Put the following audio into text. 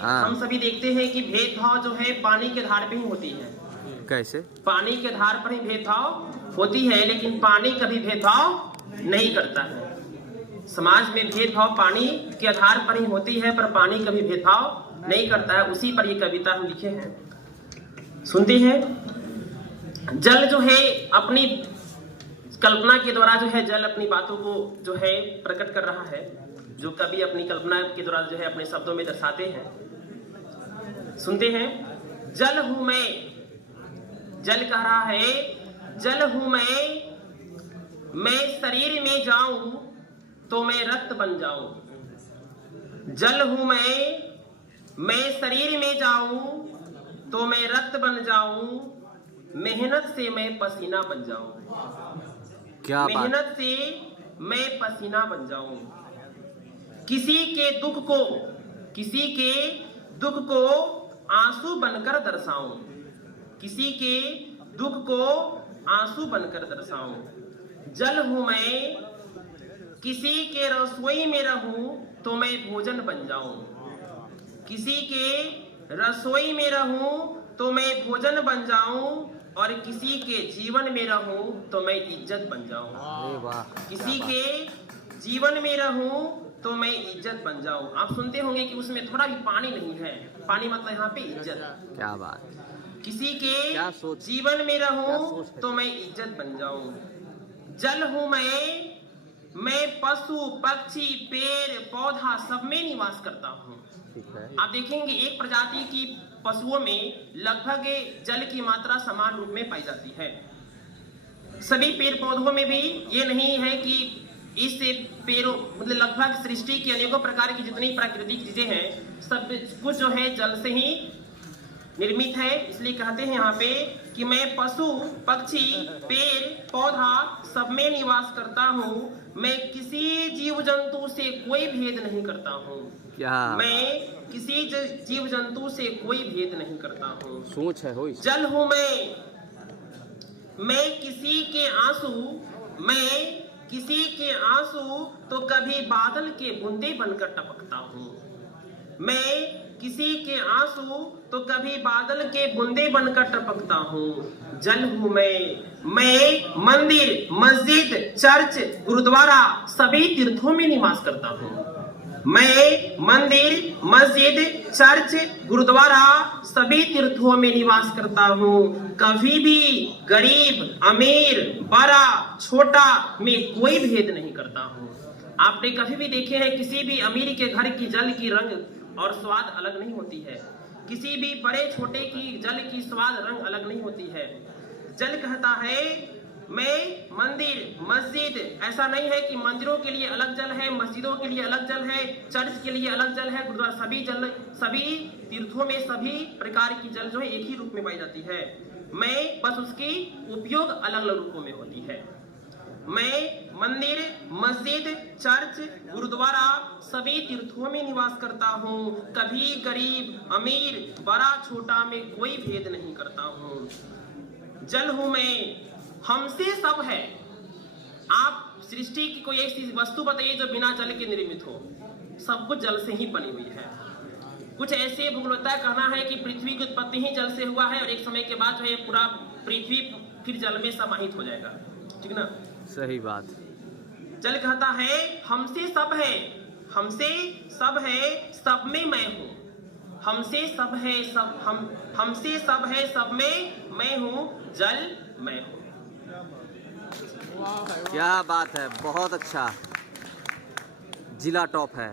हम सभी देखते हैं कि भेदभाव जो है पानी के धार पे ही होती है। कैसे? पानी के धार पर ही भेदभाव होती है, लेकिन पानी कभी भेदभाव नहीं करता है। समाज में भेदभाव पानी के आधार पर ही होती है, पर पानी कभी भेदभाव नहीं करता है। उसी पर ये कविता हम लिखे हैं, सुनते हैं। जल जो है अपनी कल्पना के द्वारा जो है जल अपनी बातों को जो है प्रकट कर रहा है, जो कवि अपनी कल्पना के द्वारा जो है अपने शब्दों में दर्शाते हैं। सुनते हैं। जल हूं मैं, जल कह रहा है, जल हूं मैं शरीर में जाऊं तो मैं रक्त बन जाऊं। जल हूं मैं शरीर में जाऊं तो मैं रक्त बन जाऊं। मेहनत से मैं पसीना बन जाऊं। क्या बात? मेहनत से मैं पसीना बन जाऊं। किसी के दुख को आंसू बनकर दर्शाऊं। किसी के दुख को आंसू बनकर दर्शाऊं। जल हूं मैं, किसी के रसोई में रहूं तो मैं भोजन बन जाऊं। किसी के रसोई में रहूं तो मैं भोजन बन जाऊं, और किसी के जीवन में रहूं तो मैं इज्जत बन जाऊं। अरे वाह! किसी के जीवन में रहूं तो मैं इज्जत बन जाऊं। आप सुनते होंगे कि उसमें थोड़ा भी पानी नहीं है। पानी मतलब यहाँ पे इज्जत। क्या बात! किसी के जीवन में रहूं तो मैं इज्जत बन जाऊं। जल हूं मैं पशु पक्षी पेड़ पौधा सब में निवास करता हूं। आप देखेंगे एक प्रजाति की पशुओं में लगभग जल की मात्रा समान रूप में पाई जाती है। सभी पेड़ पौधों में भी ये नहीं है कि इस पेड़ों मतलब लगभग सृष्टि की अनेकों प्रकार की जितनी प्राकृतिक चीजें हैं सब कुछ जो है जल से ही निर्मित है। इसलिए कहते हैं यहाँ पे कि मैं पशु पक्षी पेड़ पौधा सब में निवास करता हूँ। मैं किसी जीव जंतु से कोई भेद नहीं करता हूँ। मैं किसी जीव जंतु से कोई भेद नहीं करता हूँ। सोच है हो। जल हूँ मैं किसी के आंसू तो कभी बादल के बूंदे बनकर टपकता हूँ। मैं किसी के आंसू तो कभी बादल के बूंदे बनकर टपकता हूँ। जल हूँ मैं मंदिर मस्जिद चर्च गुरुद्वारा सभी तीर्थों में निवास करता हूँ। मैं मंदिर मस्जिद चर्च गुरुद्वारा सभी तीर्थों में निवास करता हूँ। कभी भी गरीब अमीर बड़ा छोटा में कोई भेद नहीं करता हूँ। आपने कभी भी देखे हैं किसी भी अमीर के घर की जल की रंग और स्वाद अलग नहीं होती है। किसी भी बड़े छोटे की जल की स्वाद रंग अलग नहीं होती है। जल कहता है मैं मंदिर मस्जिद, ऐसा नहीं है कि मंदिरों के लिए अलग जल है मस्जिदों के लिए अलग जल है चर्च के लिए अलग जल है गुरुद्वारा सभी तीर्थों में सभी प्रकार की जल जो है एक ही रूप में पाई जाती है। मैं बस उसकी उपयोग अलग अलग रूपों में होती है। मैं मंदिर मस्जिद चर्च गुरुद्वारा सभी तीर्थों में निवास करता हूँ। कभी गरीब अमीर बड़ा छोटा में कोई भेद नहीं करता हूँ। जल हूँ मैं, हमसे सब है। आप सृष्टि की कोई ऐसी वस्तु बताइए जो बिना जल के निर्मित हो। सब कुछ जल से ही बनी हुई है। कुछ ऐसे भूगोलता कहना है कि पृथ्वी की उत्पत्ति ही जल से हुआ है और एक समय के बाद जो है पूरा पृथ्वी फिर जल में समाहित हो जाएगा। ठीक ना? सही बात। जल कहता है हमसे सब है, हमसे सब है सब में मैं हूँ। हमसे सब है हमसे सब है सब में मैं हूँ। जल मैं हूँ। क्या बात है, बहुत अच्छा। जिला टॉप है।